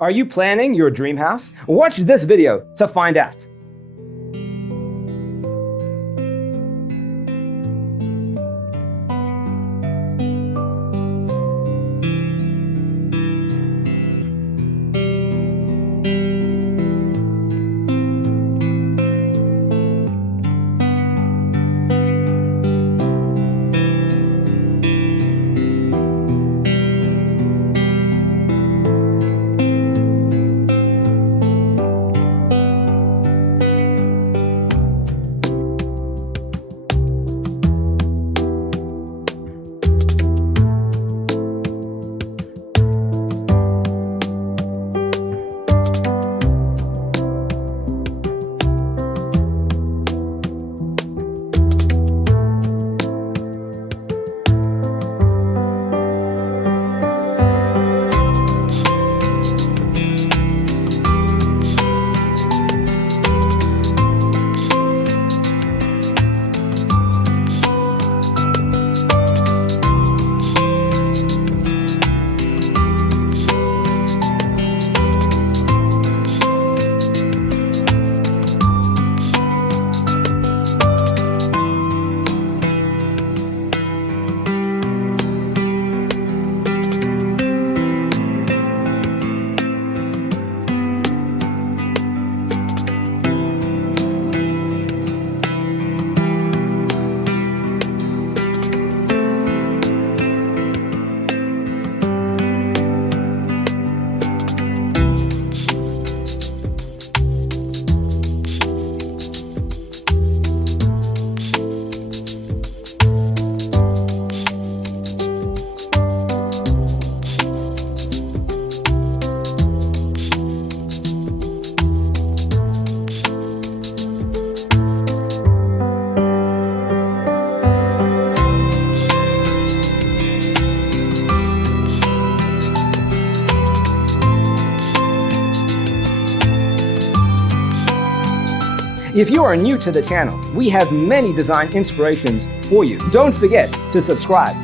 Are you planning your dream house? Watch this video to find out. If you are new to the channel, we have many design inspirations for you. Don't forget to subscribe.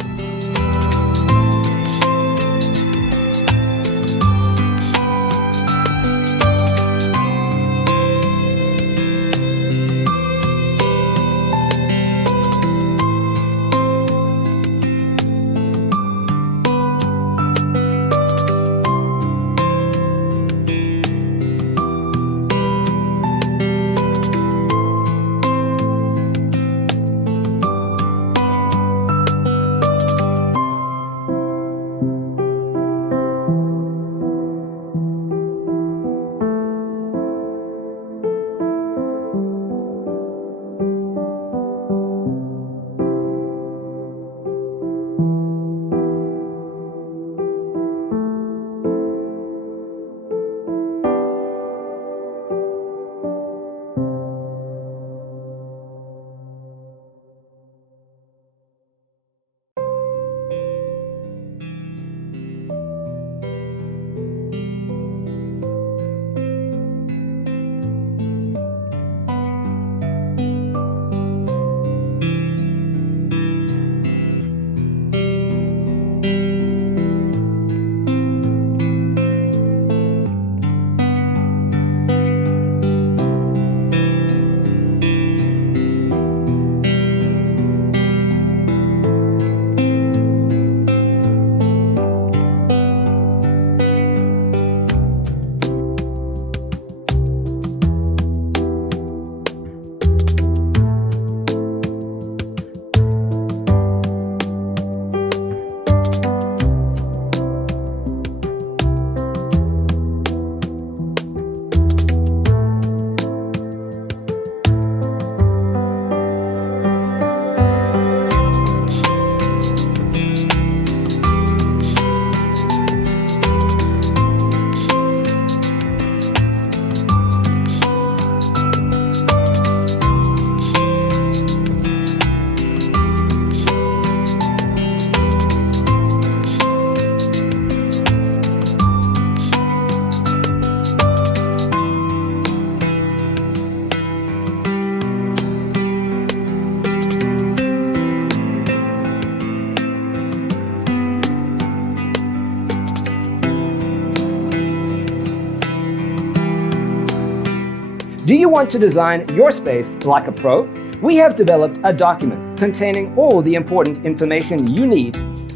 Do you want to design your space like a pro? We have developed a document containing all the important information you need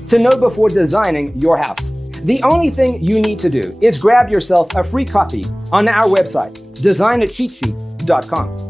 to know before designing your house. The only thing you need to do is grab yourself a free copy on our website, designacheatsheet.com.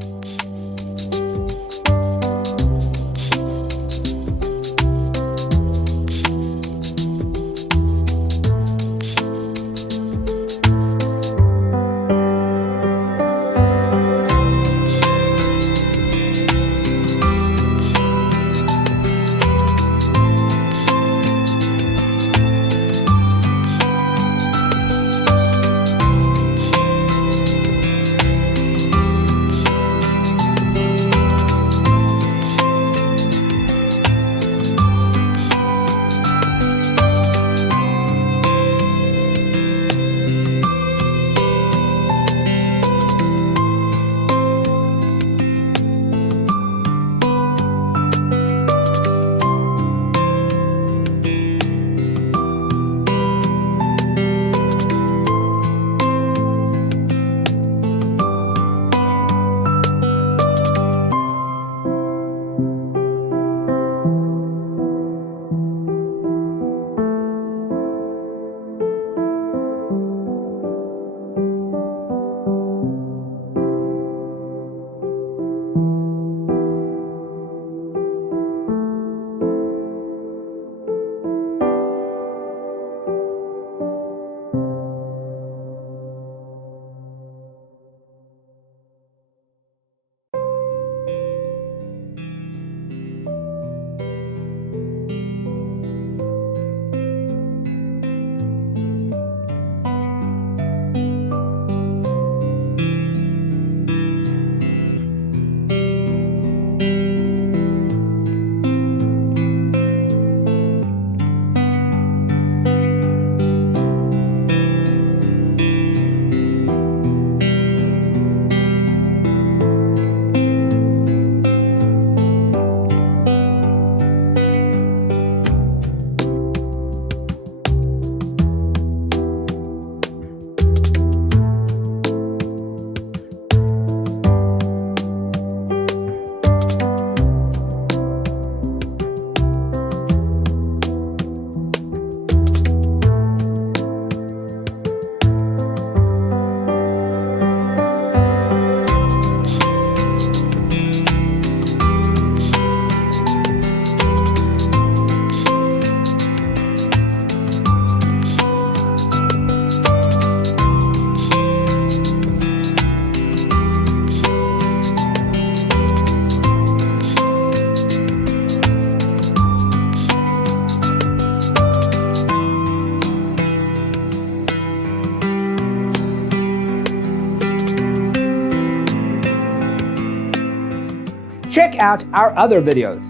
Check out our other videos.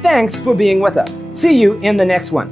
Thanks for being with us. See you in the next one.